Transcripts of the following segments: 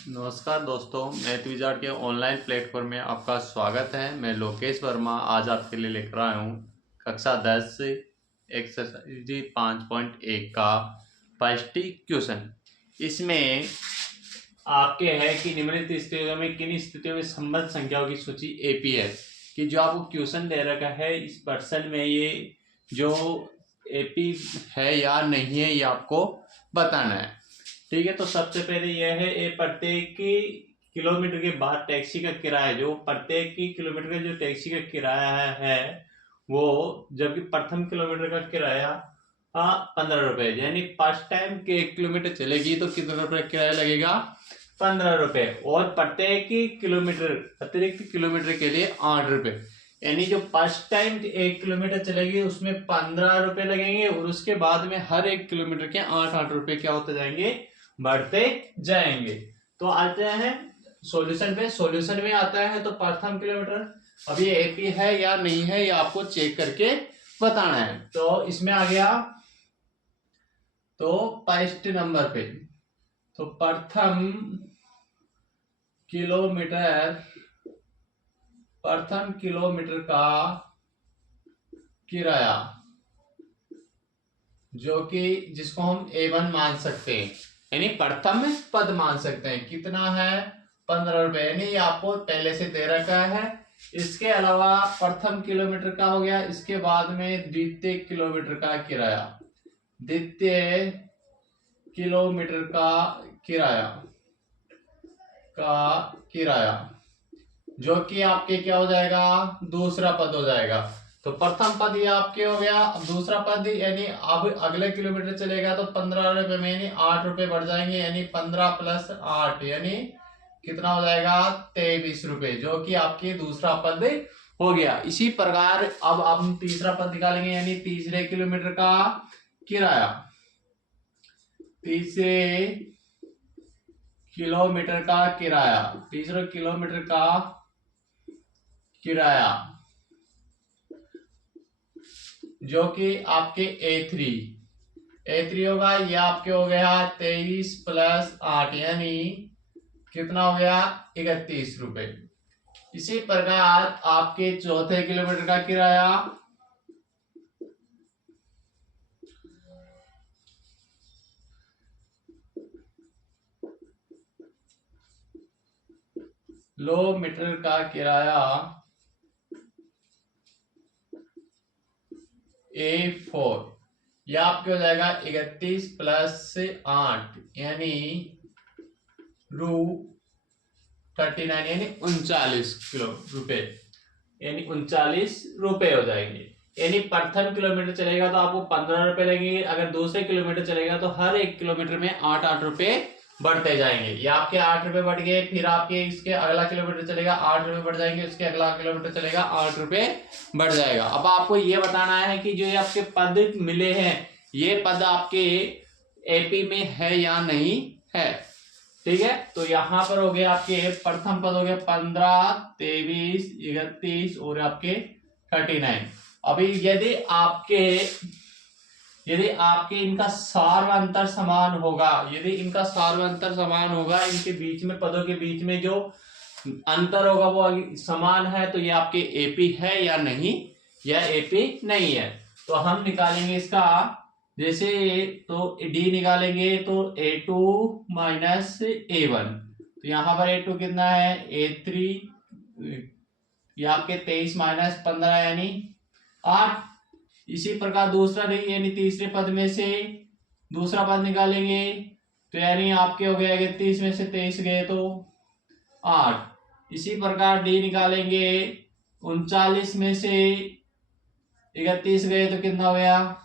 नमस्कार दोस्तों, math wizard के ऑनलाइन प्लेटफॉर्म में आपका स्वागत है। मैं लोकेश वर्मा आज आपके लिए लेकर आया हूँ कक्षा 10 एक्सरसाइज 5.1 का फर्स्ट क्वेश्चन। इसमें आपके है कि निम्नलिखित स्थितियों में किन स्थितियों में संबद्ध संख्याओं की सूची एपी है। कि जो आपको क्वेश्चन दे रखा है इस पर्सन में ये जो एपी है या नहीं है ये आपको बताना है। ठीक है, तो सबसे पहले यह है प्रत्येक किलोमीटर के बाद टैक्सी का किराया, जो प्रत्येक किलोमीटर का जो टैक्सी का किराया है वो, जबकि प्रथम किलोमीटर का किराया 15 रुपए, यानी फर्स्ट टाइम के 1 किलोमीटर चलेगी तो कितना रुपए किराया लगेगा, 15 रुपए। और प्रत्येक किलोमीटर अतिरिक्त किलोमीटर के लिए 8 रुपए, यानी जो फर्स्ट टाइम 1 किलोमीटर चलेगी उसमें 15 रुपए लगेंगे और उसके बाद में हर 1 किलोमीटर के 8-8 रुपए क्या होते जाएंगे, बढ़ते जाएंगे। तो आते हैं सॉल्यूशन पे। सॉल्यूशन में आता है तो प्रथम किलोमीटर, अब ये एपी है या नहीं है ये आपको चेक करके बताना है। तो इसमें आ गया तो फर्स्ट नंबर पे तो प्रथम किलोमीटर का किराया, जो कि जिसको हम A1 मान सकते हैं, यानी प्रथम पद मान सकते हैं, कितना है 15 रुपए, यानी आपको पहले से दे रखा है। इसके अलावा प्रथम किलोमीटर का हो गया, इसके बाद में द्वितीय किलोमीटर का किराया, द्वितीय किलोमीटर का किराया जो कि आपके क्या हो जाएगा, दूसरा पद हो जाएगा। तो प्रथम पद ये आपके हो गया, अब दूसरा पद यानी अब अगले किलोमीटर चलेगा तो 15 रुपए में यानी 8 रुपए बढ़ जाएंगे, यानी 15 + 8 यानी कितना हो जाएगा, 23 रुपए, जो कि आपके दूसरा पद हो गया। इसी प्रकार अब हम तीसरा पद निकालेंगे, यानी तीसरे किलोमीटर का किराया, तीसरे किलोमीटर का किराया, तीसरे किलोमीटर का किराया जो कि आपके A3 होगा, ये आपके हो गया 23 + 8 यानी कितना हो गया, 31 रुपए। इसी प्रकार आपके चौथे किलोमीटर का किराया, किलोमीटर का किराया A4, यह आपके हो जाएगा 31 + 8 यानी ₹39 यानी 39 रुपए, यानी 39 रुपए हो जाएंगे। यानी प्रथम किलोमीटर चलेगा तो आपको 15 रुपए लगेंगे, अगर दूसरे किलोमीटर चलेगा तो हर 1 किलोमीटर में 8-8 रुपए बढ़ते जाएंगे। ये आपके 8 रुपए बढ़ गए, फिर आपके इसके अगला किलोमीटर चलेगा 8 रुपए बढ़ जाएंगे, उसके अगला किलोमीटर चलेगा 8 रुपए बढ़ जाएगा। अब आपको ये बताना है कि जो ये आपके पद मिले हैं ये पद आपके एपी में है या नहीं है। ठीक है, तो यहां पर हो गया आपके प्रथम पद हो गया 15, 23, 31 और आपके 39। अभी यदि आपके इनका सार्वंतर समान होगा, यदि इनका सार्वंतर समान होगा, इनके बीच में पदों के बीच में जो अंतर होगा वो समान है, तो ये आपके एपी है या नहीं, या एपी नहीं है। तो हम निकालेंगे इसका, जैसे तो डी निकालेंगे तो A2 - A1, तो यहां पर A2 कितना है, A3, ये आपके 23 - 15 यानी 8। इसी प्रकार दूसरा नहीं, यानी तीसरे पद में से दूसरा पद निकालेंगे तो यानी आपके हो गया 31 में से 23 गए तो 8। इसी प्रकार डी निकालेंगे, 39 में से 31 गए तो कितना हो गया,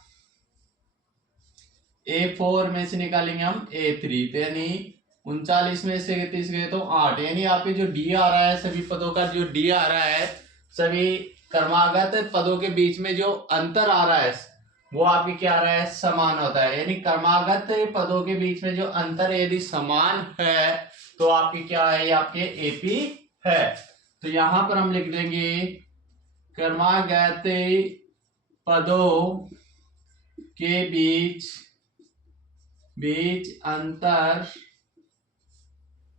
A4 में से निकालेंगे हम A3, तो यानी 39 में से 31 गए तो 8, यानी आपके जो डी आ रहा है, सभी पदों का जो डी आ रहा है, सभी क्रमागत पदों के बीच में जो अंतर आ रहा है वो आपके क्या आ रहा है, समान होता है। यानी क्रमागत पदों के बीच में जो अंतर यदि समान है तो आपके क्या है, आपके एपी है। तो यहां पर हम लिख देंगे क्रमागत पदों के बीच अंतर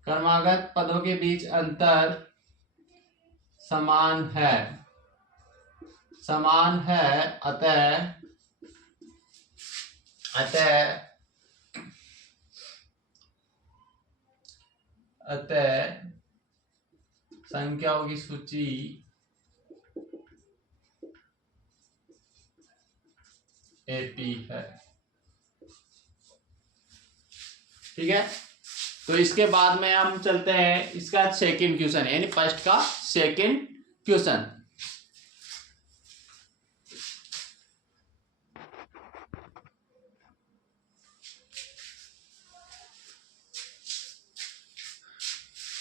क्रमागत पदों के बीच अंतर समान है, अतः संख्याओं की सूची एपी है। ठीक है, तो इसके बाद में हम चलते हैं इसका सेकंड क्वेश्चन, यानी फर्स्ट का सेकंड क्वेश्चन।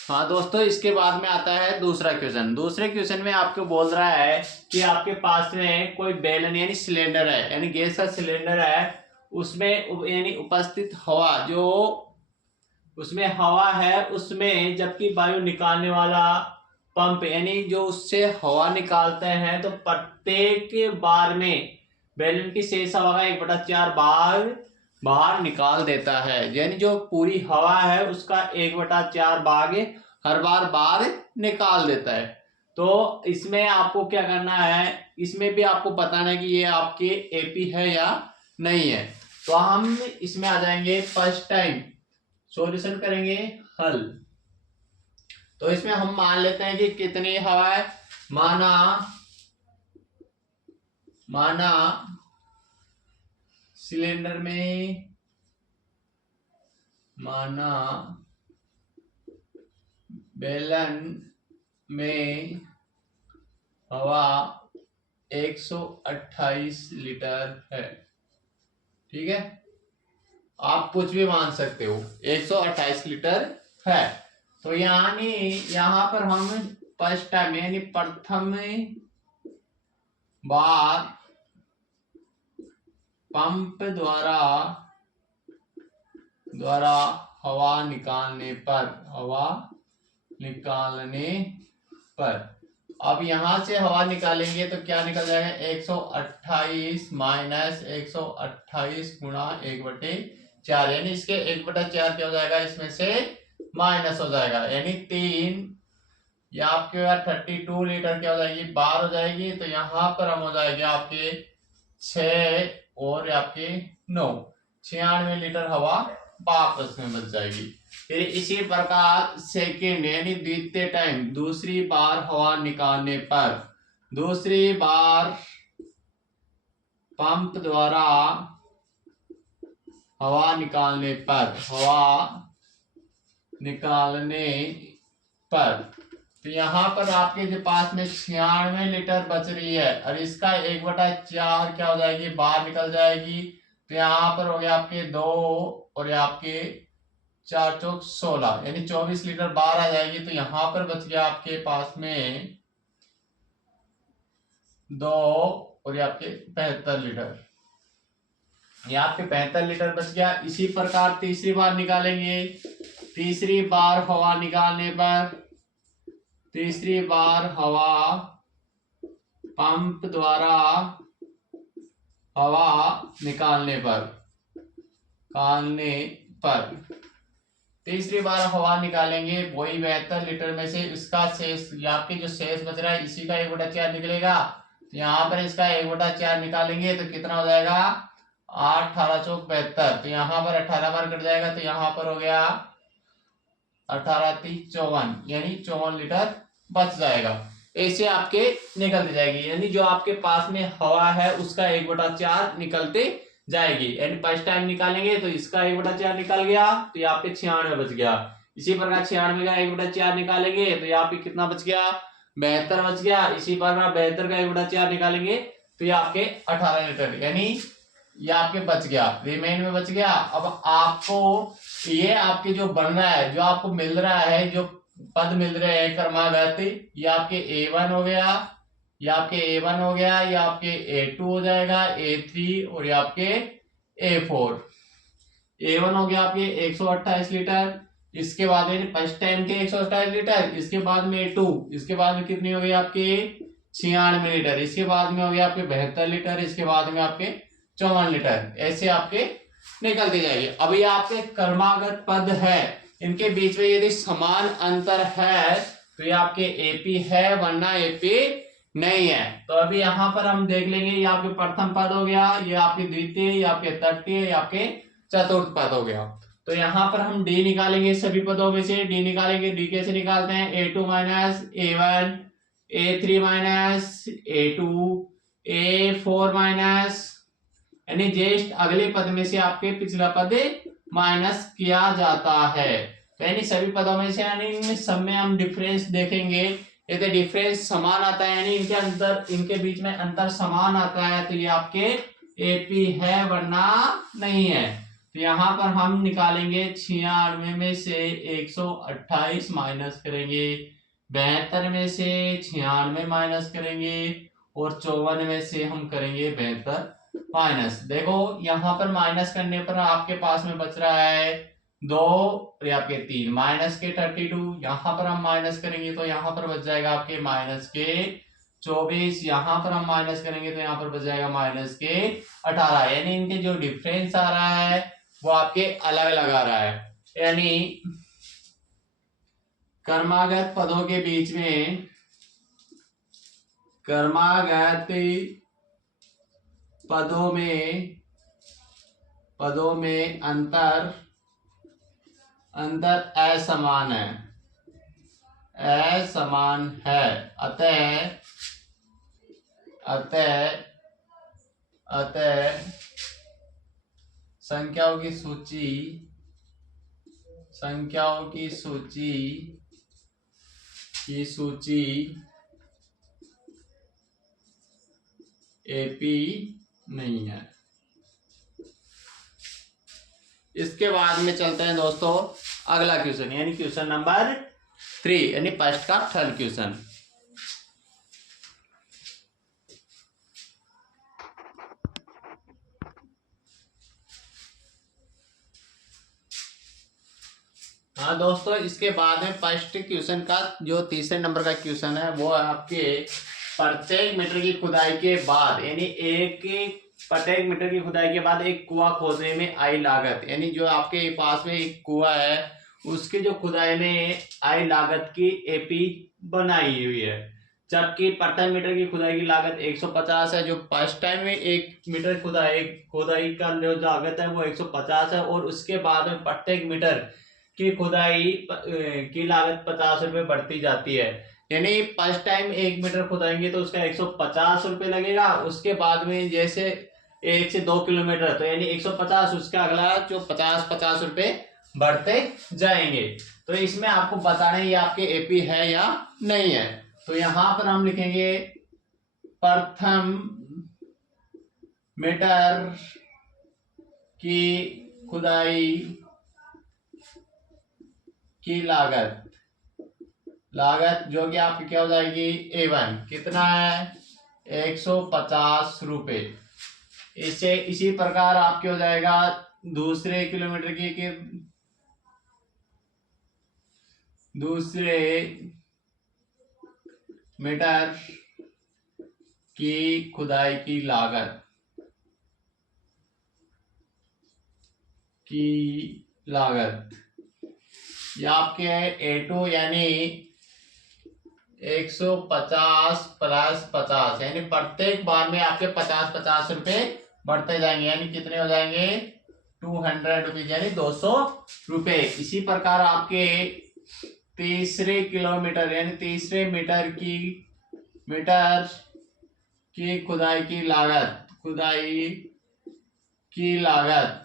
हाँ दोस्तों, इसके बाद में आता है दूसरा क्वेश्चन। दूसरे क्वेश्चन में आपको बोल रहा है कि आपके पास में कोई बेलन यानी सिलेंडर है, यानी गैस का सिलेंडर है, उसमें यानी उपस्थित हवा, जो उसमें हवा है, उसमें जबकि वायु निकालने वाला पंप यानी जो उससे हवा निकालते हैं, तो प्रत्येक बार में बेलन की शेष हवा का 1/4 भाग बाहर निकाल देता है, यानी जो पूरी हवा है उसका 1/4 भाग हर बार बाहर निकाल देता है। तो इसमें आपको क्या करना है, इसमें भी आपको बताना है कि ये आपके एपी है या नहीं है। तो हम इसमें आ जाएंगे, फर्स्ट टाइम सॉल्यूशन करेंगे हल। तो इसमें हम मान लेते हैं कि कितनी हवा है, माना सिलेंडर में, माना बेलन में हवा 128 लीटर है। ठीक है, आप कुछ भी मान सकते हो, 128 लीटर है। तो यानी यहां पर हम फर्स्ट टाइम यानी प्रथम बार पंप द्वारा हवा निकालने पर अब यहां से हवा निकालेंगे तो क्या निकल जाएगा, 128 माइनस 128 गुणा 1/4, यानी इसके 1/4 क्या हो जाएगा, इसमें से माइनस हो जाएगा, यानी 3 या आपके 32 लीटर क्या हो जाएगी, बार हो जाएगी। तो यहाँ पर हम हो जाएगी आपके 6 और आपके 9, 96 लीटर हवा वापस में बच जाएगी। फिर इसी प्रकार सेकेंड यानी द्वितीय टाइम, दूसरी बार हवा निकालने पर, दूसरी बार पंप द्वारा हवा निकालने पर, तो यहाँ पर आपके जो पास में 96 लीटर बच रही है और इसका 1/4 क्या हो जाएगी, बाहर निकल जाएगी। तो यहाँ पर हो गया आपके 2 और आपके 4 चौक 16, यानी 24 लीटर बाहर आ जाएगी। तो यहाँ पर बच गया आपके पास में 2 और आपके 75 लीटर, ये आपके 75 लीटर बच गया। इसी प्रकार तीसरी बार निकालेंगे, तीसरी बार हवा निकालने पर, तीसरी बार हवा पंप द्वारा हवा निकालने पर तीसरी बार हवा निकालेंगे, वही 72 लीटर में से इसका शेष, आपके जो शेष बच रहा है इसी का 1/4 निकलेगा। तो यहाँ पर इसका 1/4 निकालेंगे तो कितना हो जाएगा, 8 18 चौक 72, तो यहाँ पर 18 बार कट जाएगा, तो यहाँ पर हो गया 18 30 54, यानी 54 लीटर बच जाएगा। ऐसे आपके निकलती जाएगी, यानी जो आपके पास में हवा है उसका 1/4 निकलते जाएगी। यानी फर्स्ट टाइम निकालेंगे तो इसका 1/4 निकल गया, तो यहाँ पे 96 बच गया। इसी प्रकार 96 का 1/4 निकालेंगे तो यहाँ पे कितना बच गया, 72 बच गया। इसी प्रकार 72 का 1/4 निकालेंगे तो ये आपके 18 लीटर, यानी ये आपके बच गया, रिमेन में बच गया। अब आपको ये आपके जो बन रहा है, जो आपको मिल रहा है, जो पद मिल रहे हैं क्रमागत, ये आपके A1 हो गया, ये आपके A1 हो गया, ये आपके A2 हो जाएगा, A3 और ये आपके A4। A1 हो गया आपके 128 लीटर, इसके बाद में फर्स्ट टाइम के 128 लीटर, इसके बाद में A2, इसके बाद में कितनी हो गई आपके 96 लीटर, इसके बाद में हो गया आपके 72 लीटर, इसके बाद में आपके 54 लीटर, ऐसे आपके निकलती जाएगी। अब ये आपके क्रमागत पद है, इनके बीच में यदि समान अंतर है तो ये आपके एपी है, वरना एपी नहीं है। तो अभी यहाँ पर हम देख लेंगे, ये आपके प्रथम पद हो गया, ये आपके द्वितीय, ये आपके तृतीय, ये आपके चतुर्थ पद हो गया। तो यहाँ पर हम डी निकालेंगे, सभी पदों में से डी निकालेंगे। डी कैसे निकालते हैं? A2 minus A1, A3 minus A2, A4 minus, यानी जस्ट अगले पद में से आपके पिछला पद माइनस किया जाता है। तो यानी सभी पदों में से, यानी इन सब में हम डिफरेंस देखेंगे। यदि डिफरेंस समान आता है, यानी इनके अंदर, इनके बीच में अंतर समान आता है, तो ये आपके एपी है, वरना नहीं है। तो यहाँ पर हम निकालेंगे 96 में से 128 माइनस करेंगे, 72 में से 96 माइनस करेंगे, और 54 में से हम करेंगे 72 माइनस। देखो यहाँ पर माइनस करने पर आपके पास में बच रहा है 2 और आपके 3, माइनस के 32। यहाँ पर हम माइनस करेंगे तो यहाँ पर बच जाएगा आपके माइनस के 24। यहाँ पर हम माइनस करेंगे तो यहाँ पर बच जाएगा माइनस के 18। यानी इनके जो डिफरेंस आ रहा है वो आपके अलग अलग आ रहा है। यानी क्रमागत पदों के बीच में, क्रमागत पदों में अंतर असमान है, असमान है। अतः संख्याओं की सूची एपी नहीं है। इसके बाद में चलते हैं दोस्तों अगला क्वेश्चन, यानी क्वेश्चन नंबर 3, यानी फर्स्ट का थर्ड क्वेश्चन। हाँ दोस्तों, इसके बाद में फर्स्ट क्वेश्चन का जो तीसरे नंबर का क्वेश्चन है वो है आपके प्रत्येक मीटर की खुदाई के बाद, यानी प्रत्येक मीटर की खुदाई के बाद एक कुआं खोदने में आई लागत, यानी जो आपके पास में एक कुआं है उसकी जो खुदाई में आई लागत की एपी बनाई हुई है। जबकि प्रथम मीटर की खुदाई की लागत 150 है, जो फर्स्ट टाइम में 1 मीटर खुदाई का जो लागत है वो 150 है, और उसके बाद में प्रत्येक मीटर की खुदाई की लागत 50 रुपए बढ़ती जाती है। यानी फर्स्ट टाइम 1 मीटर खुदाएंगे तो उसका 150 रुपए लगेगा, उसके बाद में जैसे 1 से 2 किलोमीटर तो यानी 150, उसका अगला जो 50 रुपए बढ़ते जाएंगे। तो इसमें आपको बताना है ये आपके एपी है या नहीं है। तो यहां पर हम लिखेंगे प्रथम मीटर की खुदाई की लागत जो कि आपकी क्या हो जाएगी A1, कितना है 150 रुपए। इससे इसी प्रकार आपके हो जाएगा दूसरे किलोमीटर की दूसरे मीटर की खुदाई की लागत ये आपके A2, यानी 150 प्लस 50, यानी प्रत्येक बार में आपके 50 रुपए बढ़ते जाएंगे, यानी कितने हो जाएंगे 200 रुपीज, यानी 200 रुपए। इसी प्रकार आपके तीसरे किलोमीटर, यानी तीसरे मीटर की खुदाई की लागत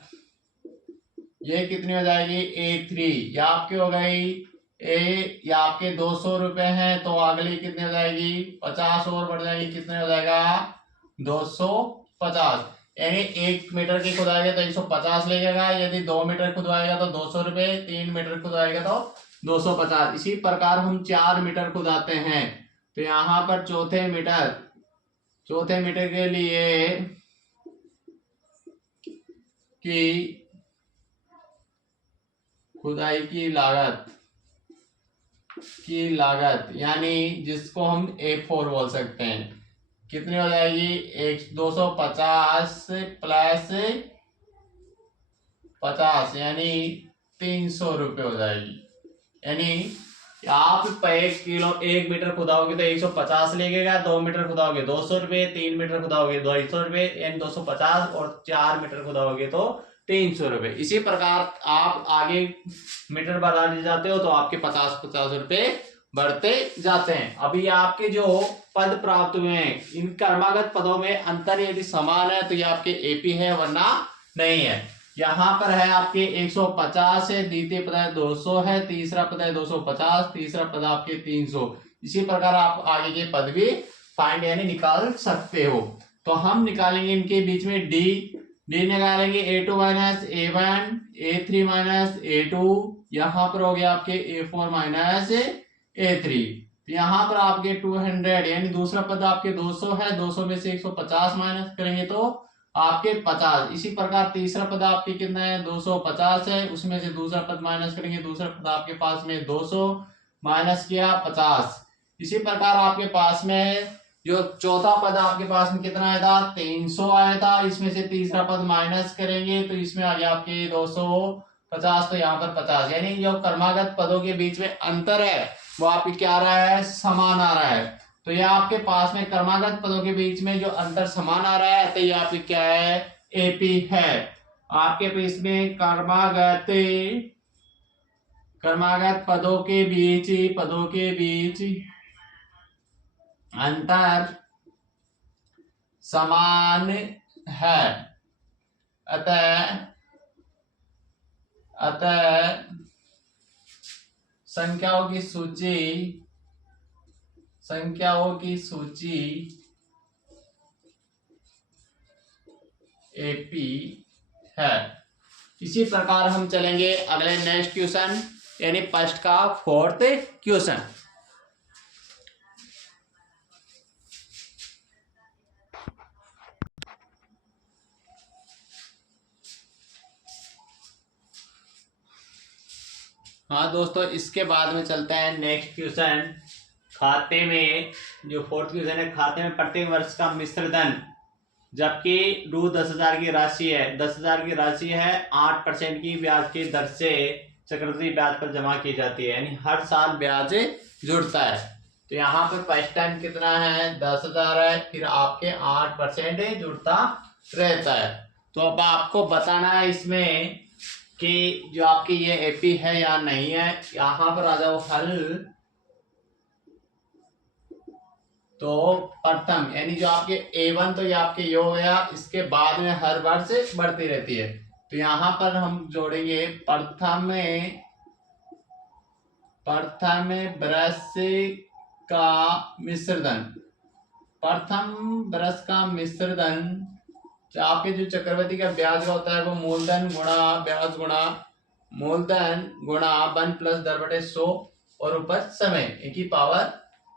ये कितनी हो जाएगी A3, या आपकी हो गई या आपके 200 रुपए हैं, तो अगली कितनी हो जाएगी 50 और बढ़ जाएगी, कितने हो जाएगा 250। यानी 1 मीटर की खुदाएगा तो 150 लगेगा, यदि 2 मीटर खुदवाएगा तो 200 रुपए, 3 मीटर खुदवाएगा तो 250। इसी प्रकार हम 4 मीटर खुदाते हैं, तो यहाँ पर चौथे मीटर के लिए की खुदाई की लागत यानी जिसको हम A4 बोल सकते हैं, कितनी हो जाएगी 250 प्लस 50, यानी 300 रुपये हो जाएगी। यानी आप 1 मीटर खुदाओगे तो 150 लगेगा, 2 मीटर खुदाओगे 200 रुपये, 3 मीटर खुदाओगे 250 रुपये, यानी 250, और 4 मीटर खुदाओगे तो 300 रुपये। इसी प्रकार आप आगे मीटर बढ़ाते जाते हो तो आपके 50-50 रुपये बढ़ते जाते हैं। अभी आपके जो पद प्राप्त हुए हैं, इन क्रमागत पदों में अंतर यदि समान है तो ये आपके एपी है, वरना नहीं है। यहाँ पर है आपके 150 है, द्वितीय पद है 200 है, तीसरा पद है 250, तीसरा पद आपके 300। इसी प्रकार आप आगे के पद भी फाइंड यानी निकाल सकते हो। तो हम निकालेंगे इनके बीच में डी निकालेंगे, A2 minus A1, A3 minus A2, यहाँ पर हो गया आपके A4 माइनस A3। तो यहाँ पर आपके 200 यानी दूसरा पद आपके 200 है, 200 में से 150 माइनस करेंगे तो आपके 50। इसी प्रकार तीसरा पद आपके कितना है 250 है, उसमें से दूसरा पद माइनस करेंगे, दूसरा पद आपके पास में 200 माइनस किया 50। इसी प्रकार आपके पास में जो चौथा पद आपके पास में कितना आया था 300 आया था, इसमें से तीसरा पद माइनस करेंगे तो इसमें आ गया आपके 250, तो यहाँ पर 50। यानी जो क्रमागत पदों के बीच में अंतर है वो आपके क्या आ रहा है, समान आ रहा है। तो यह आपके पास में क्रमागत पदों के बीच में जो अंतर समान आ रहा है तो ये आपकी क्या है, एपी है। आपके बीच में क्रमागत पदों के बीच अंतर समान है, अतः संख्याओं की सूची एपी है। इसी प्रकार हम चलेंगे अगले नेक्स्ट क्वेश्चन यानी फर्स्ट का फोर्थ क्वेश्चन। हाँ दोस्तों, इसके बाद में चलते हैं नेक्स्ट क्वेश्चन। खाते में जो फोर्थ क्वेश्चन है, खाते में प्रत्येक वर्ष का मिश्र धन, जबकि रू 10,000 की राशि है, 10,000 की राशि है 8% की ब्याज की दर से चक्रवृद्धि ब्याज पर जमा की जाती है, यानी हर साल ब्याज जुड़ता है। तो यहाँ पर फर्स्ट टाइम कितना है 10,000 है, फिर आपके 8% जुड़ता रहता है। तो अब आपको बताना है इसमें कि जो आपकी ये एपी है या नहीं है। यहाँ पर आ जाओ हल। तो प्रथम यानी जो आपके A1 तो ये आपके ये हो गया, इसके बाद में हर वर्ष बढ़ती रहती है। तो यहाँ पर हम जोड़ेंगे प्रथम वर्ष का मिश्रधन। प्रथम वर्ष का मिश्रधन आपके जो चक्रवृद्धि का ब्याज का होता है वो मूलधन गुणा ब्याज गुणा मूलधन गुणा 1 प्लस दर बटे 100 और ऊपर समय, एक ही पावर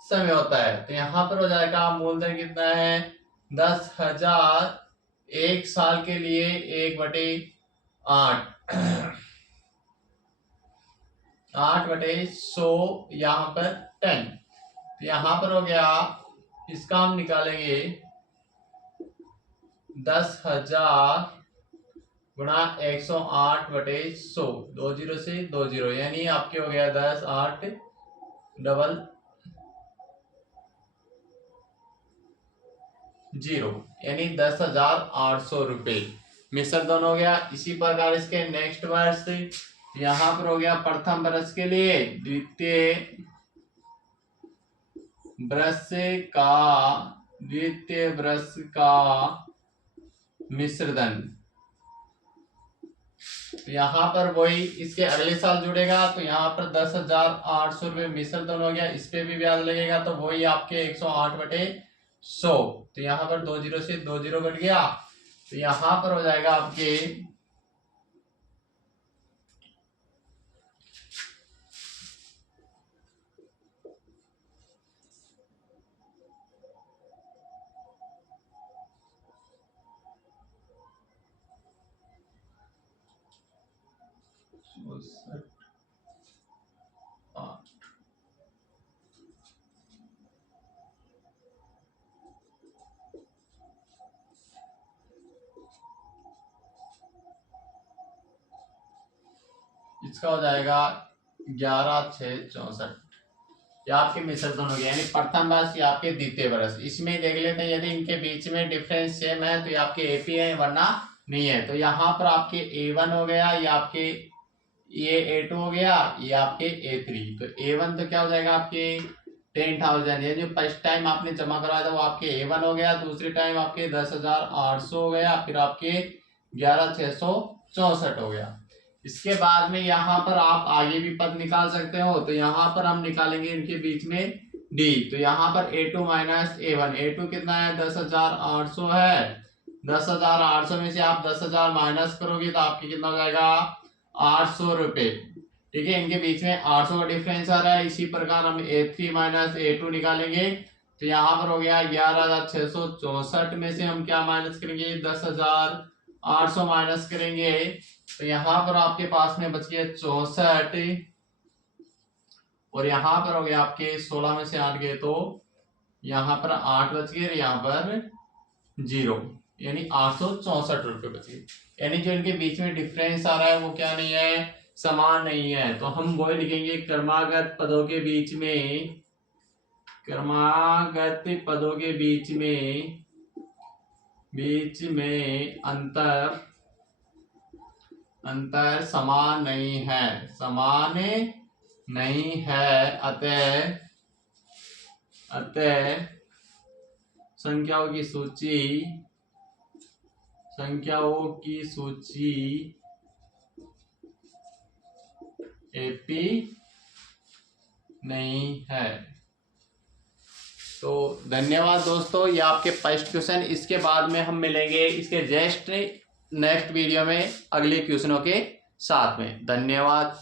समय होता है। तो यहाँ पर हो जाएगा मूलधन कितना है 10,000 एक साल के लिए 1/8 8/100 यहाँ पर 10। तो यहाँ पर हो गया, इसका हम निकालेंगे 10,000 गुणा 108/100, 2 0 से 2 0, यानी आपके हो गया 10 8 डबल 0, यानी 10,800 रुपये मिश्र धन हो गया। इसी प्रकार इसके नेक्स्ट वर्ष यहाँ पर हो गया प्रथम वर्ष के लिए द्वितीय वर्ष का मिश्र धन। तो यहाँ पर वही इसके अगले साल जुड़ेगा, तो यहाँ पर 10,800 रुपये मिश्र धन हो गया, इस पे भी ब्याज लगेगा तो वही आपके 108/100। तो यहाँ पर 2 0 से 2 0 कट गया, तो यहाँ पर हो जाएगा आपके 8। इसका हो जाएगा 11,664। ये आपके मिश्र दोनों के, यानी प्रथम वर्ष या आपके द्वितीय वर्ष। इसमें देख लेते हैं यदि इनके बीच में डिफरेंस सेम है तो ये आपके एपी है, वरना नहीं है। तो यहाँ पर आपके A1 हो गया, ये आपके ये A2 हो गया, ये आपके A3। तो A1 तो क्या हो जाएगा आपके 10,000, ये जो फर्स्ट टाइम आपने जमा कराया था वो आपके A1 हो गया, दूसरी टाइम आपके 10,800 हो गया, फिर आपके 11,664 हो गया। इसके बाद में यहाँ पर आप आगे भी पद निकाल सकते हो। तो यहाँ पर हम निकालेंगे इनके बीच में डी। तो यहाँ पर A2 माइनस A1, A2 कितना है 10,800 है, 10,800 में से आप 10,000 माइनस करोगे तो आपके कितना हो जाएगा 800 रुपये। ठीक है, इनके बीच में 800 का डिफरेंस आ रहा है। इसी प्रकार हम A3 माइनस A2 निकालेंगे। तो यहाँ पर हो गया 11,664 में से हम क्या माइनस करेंगे 10,800 माइनस करेंगे। तो यहाँ पर आपके पास में बच गया 64, और यहाँ पर हो गया आपके 16 में से 8 गए तो यहाँ पर 8 बच गए, यहाँ पर 0, यानी 864 रुपये बच गए। यानी जो इनके बीच में डिफरेंस आ रहा है वो क्या नहीं है, समान नहीं है। तो हम वो लिखेंगे क्रमागत पदों के बीच में, क्रमागत पदों के बीच में अंतर समान नहीं है, समान नहीं है। अतः संख्याओं की सूची एपी नहीं है। तो धन्यवाद दोस्तों, ये आपके फर्स्ट क्वेश्चन। इसके बाद में हम मिलेंगे इसके नेक्स्ट वीडियो में अगले क्वेश्चनों के साथ में। धन्यवाद।